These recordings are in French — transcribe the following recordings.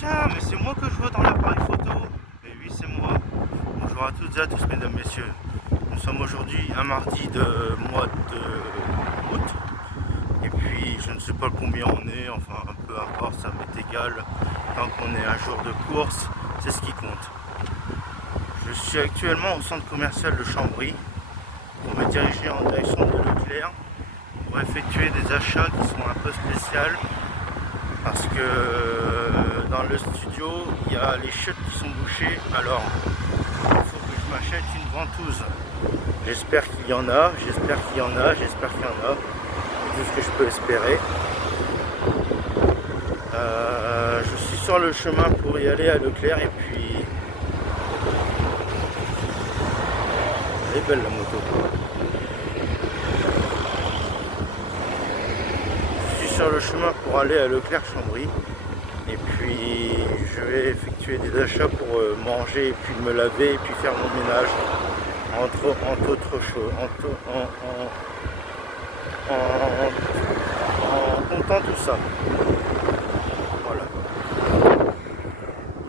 tiens, mais c'est moi que je vois dans l'appareil photo. Et oui, c'est moi. Bonjour à toutes et à tous, mesdames, messieurs. Nous sommes aujourd'hui un mardi de mois de août. Et puis, je ne sais pas combien on est, enfin, peu importe, ça m'est égal. Tant qu'on est un jour de course, c'est ce qui compte. Je suis actuellement au centre commercial de Chambry pour me diriger en direction de Leclerc pour effectuer des achats qui sont un peu spéciaux. Parce que dans le studio, il y a les chutes qui sont bouchées, alors il faut que je m'achète une ventouse. J'espère qu'il y en a, j'espère qu'il y en a, j'espère qu'il y en a. C'est tout ce que je peux espérer. Je suis sur le chemin pour y aller à Leclerc et puis... Elle est belle la moto. Sur le chemin pour aller à Leclerc-Chambry et puis je vais effectuer des achats pour manger et puis me laver et puis faire mon ménage entre autres choses en comptant tout ça. Voilà,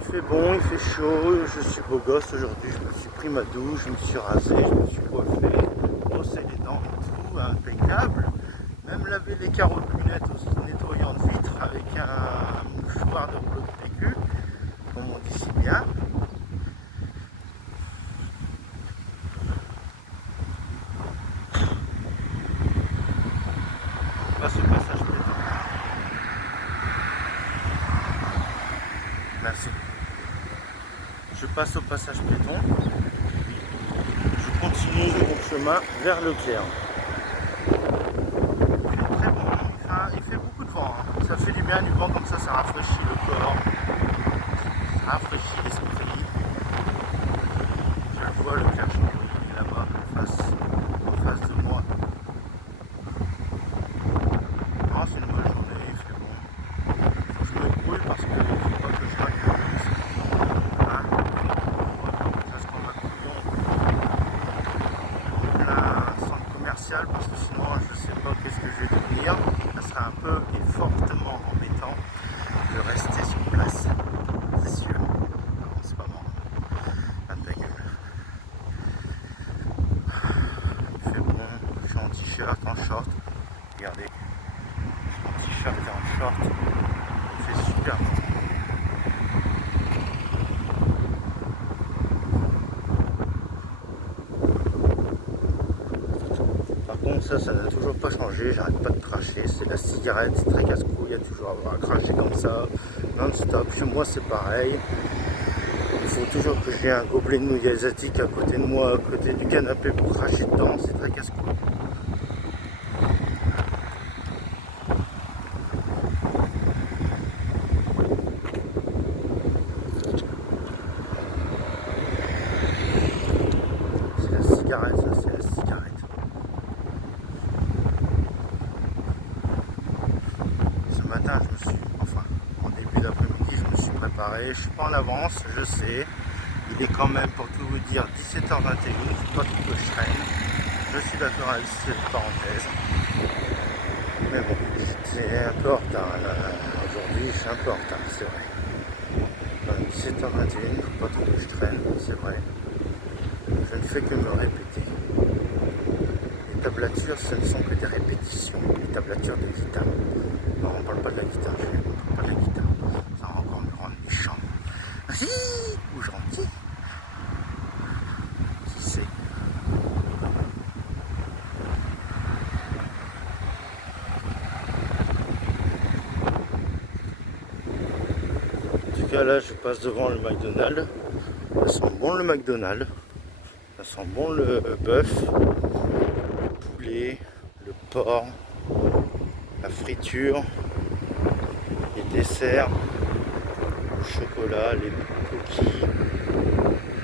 il fait bon, il fait chaud, je suis beau gosse aujourd'hui, je me suis pris ma douche, je me suis rasé, je me suis coiffé, brossé les dents et tout, impeccable. Même laver les carreaux de lunettes au nettoyant de vitre avec un mouchoir de rouleau de PQ, comme on dit si bien. On passe au passage piéton. Merci. Je passe au passage piéton. Je continue mon chemin vers Leclerc. Il fait beaucoup de vent, hein. Ça fait du bien du vent comme ça rafraîchit le corps, ça rafraîchit l'esprit. Je le vois, le Leclerc-Chambry là-bas en face de moi. Non, c'est une bonne journée, il fait bon. Faut que je me débrouille parce qu'il ne faut pas que je rate le bus. Hein, ça se prend pas de plein centre commercial parce que sinon je ne sais pas qu'est-ce que je vais devenir. Ça sera un peu et fortement embêtant de rester sur place, c'est sûr. Non, c'est pas bon. Ah, ta gueule. Il fait bon, je suis en t-shirt, en short. Regardez, je suis en t-shirt et en short. Il fait super bon. Par contre, ça n'a toujours pas changé, j'arrête pas de cracher, c'est la cigarette, c'est très casse-couille, il y a toujours à avoir à cracher comme ça, non-stop. Chez moi c'est pareil, il faut toujours que j'ai un gobelet de nouilles asiatiques à côté de moi, à côté du canapé pour cracher dedans, c'est très casse-couille. C'est la cigarette, ça c'est la cigarette. Ce matin, en début d'après-midi, je me suis préparé. Je suis pas en avance, je sais. Il est quand même, pour tout vous dire, 17h21. Il ne faut pas trop que je traîne. Je suis d'accord avec cette parenthèse. Mais bon, j'étais un peu en retard. Aujourd'hui, je suis un peu en retard, c'est vrai. 17h21, il ne faut pas trop que je traîne, c'est vrai. Je ne fais que me répéter. Les tablatures, ce ne sont que des répétitions. Les tablatures de guitare. Non, on ne parle pas de la guitare, on ne parle pas de la guitare. Ça va encore me rendre méchant. Ou gentil. Qui sait? En tout cas, là, je passe devant le McDonald's. Ça sent bon le McDonald's. Ça sent bon le bœuf, le poulet, le porc, la friture, les desserts, le chocolat, les cookies,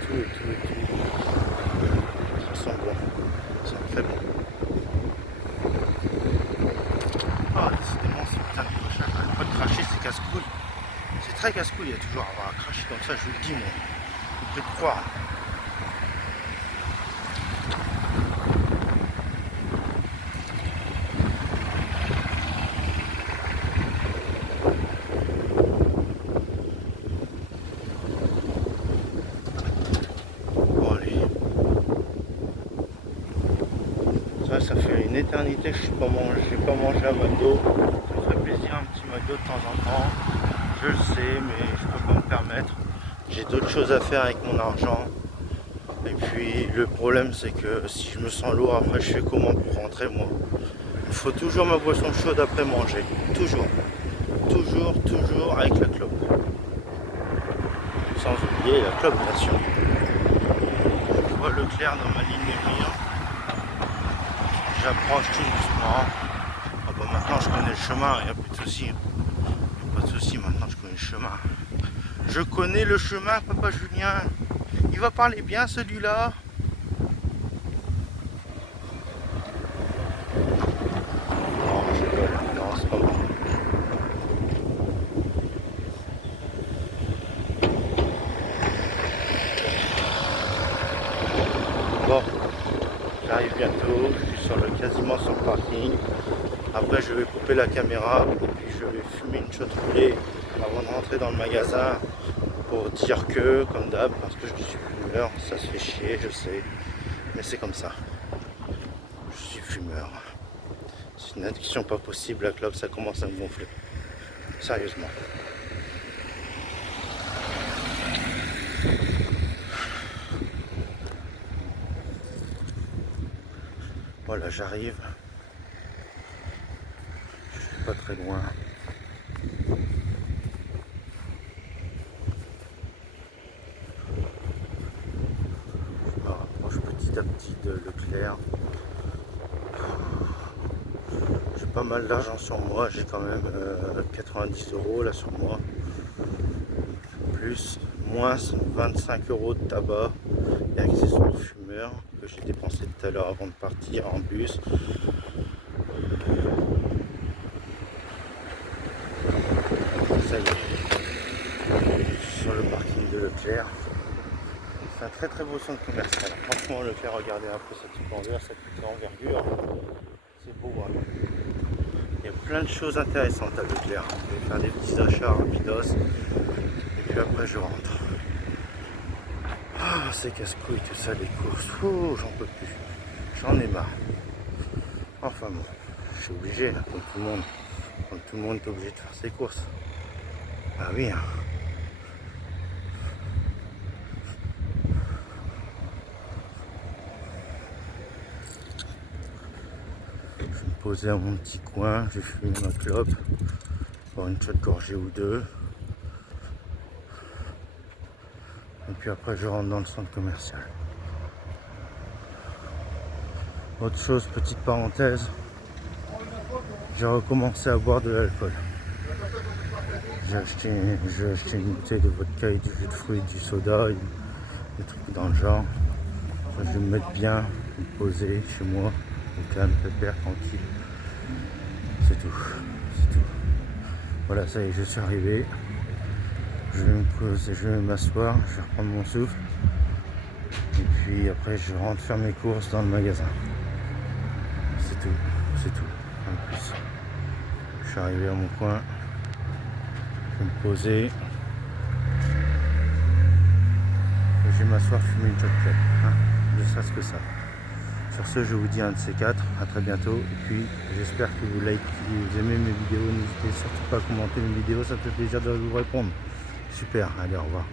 tout. Ça sent bon, ça sent très bon. Ah, décidément, c'est putain de prochain. Pas de cracher, c'est casse-couille. C'est très casse-couille, il y a toujours à avoir à cracher comme ça, je vous le dis, moi. Vous pouvez croire. éternité que je n'ai pas mangé à McDo. Ça me ferait plaisir un petit McDo de temps en temps. Je le sais, mais je peux pas me permettre. J'ai d'autres choses à faire avec mon argent. Et puis le problème c'est que si je me sens lourd après, je fais comment pour rentrer moi? Il faut toujours ma boisson chaude après manger. Toujours. Toujours avec la clope. Sans oublier la clope bien sûr. Je vois Leclerc dans ma ligne de mire. J'approche tout doucement. Ah bah maintenant je connais le chemin, il n'y a plus de soucis. Pas de soucis, maintenant je connais le chemin. Je connais le chemin, papa Julien. Il va parler bien celui-là. Non, je rigole. Non, c'est pas bon. Bon, j'arrive bientôt. Je suis quasiment sur le parking. Après, je vais couper la caméra et puis je vais fumer une shot roulée avant de rentrer dans le magasin pour dire que, comme d'hab, parce que je suis fumeur, ça se fait chier, je sais, mais c'est comme ça. Je suis fumeur. C'est une addiction pas possible, la clope, ça commence à me gonfler. Sérieusement. Voilà, j'arrive. Je suis pas très loin. Je me rapproche petit à petit de Leclerc. J'ai pas mal d'argent sur moi, j'ai quand même 90 € là sur moi. Plus, moins 25 € de tabac et accessoires fumeurs que j'ai dépensé tout à l'heure avant de partir en bus. Ça y est, je suis sur le parking de Leclerc. C'est un très très beau centre commercial. Franchement, Leclerc, regardez un peu cette grandeur, cette petite envergure. C'est beau, hein. Il y a plein de choses intéressantes à Leclerc. Je vais faire des petits achats rapidos et puis après je rentre. Ah, c'est casse-couille tout ça, les courses. Oh, j'en peux plus. J'en ai marre. Enfin bon, je suis obligé, là, comme tout le monde. Comme tout le monde est obligé de faire ses courses. Ah oui, hein. Je vais me poser à mon petit coin, je vais fumer ma clope, boire une shot de gorgée ou deux. Et puis après je rentre dans le centre commercial. Autre chose, petite parenthèse, j'ai recommencé à boire de l'alcool. J'ai acheté une bouteille de vodka et du jus de fruits, du soda, des trucs dans le genre. Je vais me mettre bien, me poser chez moi, au calme, pépère, tranquille. C'est tout, c'est tout. Voilà, ça y est, je suis arrivé. Je vais me poser, je vais m'asseoir, je vais reprendre mon souffle. Et puis après, je rentre faire mes courses dans le magasin. C'est tout, en plus. Je suis arrivé à mon coin. Je vais me poser. Et je vais m'asseoir, fumer une chocolate. Hein, ne serait-ce que ça. Sur ce, je vous dis un de ces quatre. À très bientôt. Et puis, j'espère que vous likez, que vous aimez mes vidéos. N'hésitez surtout pas à commenter mes vidéos. Ça me fait plaisir de vous répondre. Super. Allez, au revoir.